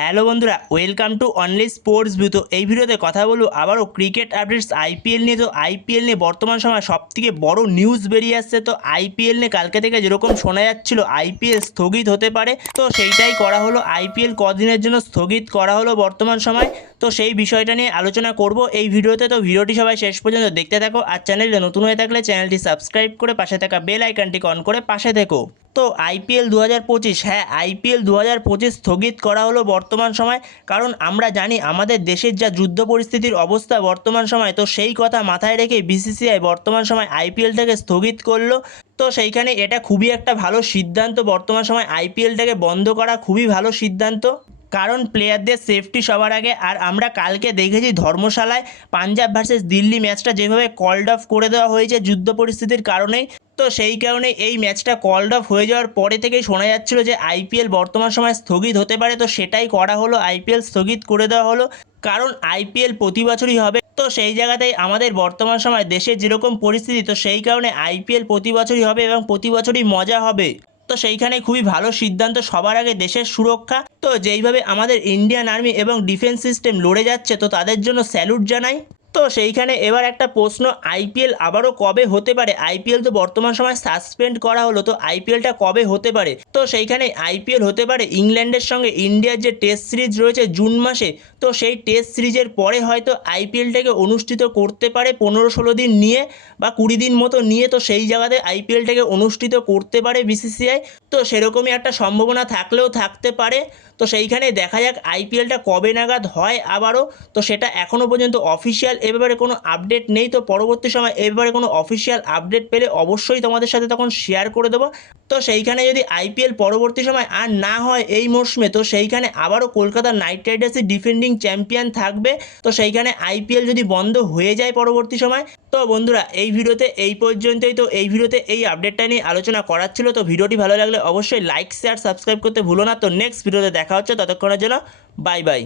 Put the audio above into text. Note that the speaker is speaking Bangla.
হ্যালো বন্ধুরা, welcome to only sports view. তো এই ভিডিওতে কথা বলব আবারও ক্রিকেট আপডেটস আইপিএল নিয়ে। তো আইপিএল নিয়ে বর্তমান সময় সবথেকে বড় নিউজ বেরিয়ে আসছে। তো আইপিএল নিয়ে কালকে থেকে যেরকম শোনা যাচ্ছিল, আইপিএল স্থগিত হতে পারে। তো সেইটাই করা হলো, আইপিএল কদিনের জন্য স্থগিত করা হলো বর্তমান সময়। তো সেই বিষয়টা নিয়ে আলোচনা করব এই ভিডিওতে। তো ভিডিওটি সবাই শেষ পর্যন্ত দেখতে থাকো। আর চ্যানেলে নতুন হয়ে থাকলে চ্যানেলটি সাবস্ক্রাইব করে পাশে থাকা বেল আইকনটি অন করে পাশে থেকো। তো আইপিএল দু হাজার পঁচিশ। হ্যাঁ আইপিএল দু হাজার পঁচিশ স্থগিত করা হলো বর্তমান সময়। কারণ আমরা জানি আমাদের দেশের যা যুদ্ধ পরিস্থিতির অবস্থা বর্তমান সময়, তো সেই কথা মাথায় রেখে বিসিসিআই বর্তমান সময় আইপিএলটাকে স্থগিত করল। তো সেইখানে এটা খুবই একটা ভালো সিদ্ধান্ত। বর্তমান সময় আইপিএলটাকে বন্ধ করা খুবই ভালো সিদ্ধান্ত। কারণ প্লেয়ারদের সেফটি সবার আগে। আর আমরা কালকে দেখেছি ধর্মশালায় পাঞ্জাব ভার্সেস দিল্লি ম্যাচটা যেভাবে কল্ড অফ করে দেওয়া হয়েছে যুদ্ধ পরিস্থিতির কারণেই। তো সেই কারণে এই ম্যাচটা কল্ড অফ হয়ে যাওয়ার পরে থেকেই শোনা যাচ্ছিল যে আইপিএল বর্তমান সময় স্থগিত হতে পারে। তো সেটাই করা হলো আইপিএল স্থগিত করে দেওয়া হলো। কারণ আইপিএল প্রতি বছরই হবে। তো সেই জায়গাতেই আমাদের বর্তমান সময় দেশের যেরকম পরিস্থিতি, তো সেই কারণে আইপিএল প্রতি বছরই হবে এবং প্রতি বছরই মজা হবে। তো সেইখানে খুবই ভালো সিদ্ধান্ত সবার আগে দেশের সুরক্ষা। তো যেইভাবে আমাদের ইন্ডিয়ান আর্মি এবং ডিফেন্স সিস্টেম লড়ে যাচ্ছে, তো তাদের জন্য স্যালুট জানাই। তো সেইখানে এবার একটা প্রশ্ন আইপিএল আবারও কবে হতে পারে? আইপিএল তো বর্তমান সময় সাসপেন্ড করা হলো, তো আইপিএলটা কবে হতে পারে? তো সেইখানে আইপিএল হতে পারে ইংল্যান্ডের সঙ্গে ইন্ডিয়ার যে টেস্ট সিরিজ রয়েছে জুন মাসে, তো সেই টেস্ট সিরিজের পরে হয়তো আইপিএলটাকে অনুষ্ঠিত করতে পারে পনেরো ষোলো দিন নিয়ে বা কুড়ি দিন মতো নিয়ে, তো সেই জায়গাতে আইপিএলটাকে অনুষ্ঠিত করতে পারে বিসিসিআই তো সেরকমই একটা সম্ভাবনা থাকলেও থাকতে পারে। তো সেইখানে দেখা যাক আইপিএলটা কবে নাগাদ হয় আবারও। তো সেটা এখনও পর্যন্ত অফিসিয়াল এ ব্যাপারে কোনো আপডেট নেই, তো পরবর্তী সময় এ ব্যাপারে কোনো অফিসিয়াল আপডেট পেলে অবশ্যই তোমাদের সাথে তখন শেয়ার করে দেবো। তো সেইখানে যদি আইপিএল পরবর্তী সময় আর না হয় এই মরশুমে, তো সেইখানে আবারও কলকাতা নাইট রাইডার্সের ডিফেন্ডিং চ্যাম্পিয়ন থাকবে। তো সেইখানে আইপিএল যদি বন্ধ হয়ে যায় পরবর্তী সময়, তো বন্ধুরা এই ভিডিওতে এই পর্যন্তই। তো এই ভিডিওতে এই আপডেটটা নিয়ে আলোচনা করার ছিল, তো ভিডিওটি ভালো লাগলে অবশ্যই লাইক শেয়ার সাবস্ক্রাইব করতে ভুলো না। তো নেক্সট ভিডিওতে দেখা হচ্ছে, ততক্ষণের জন্য বাই বাই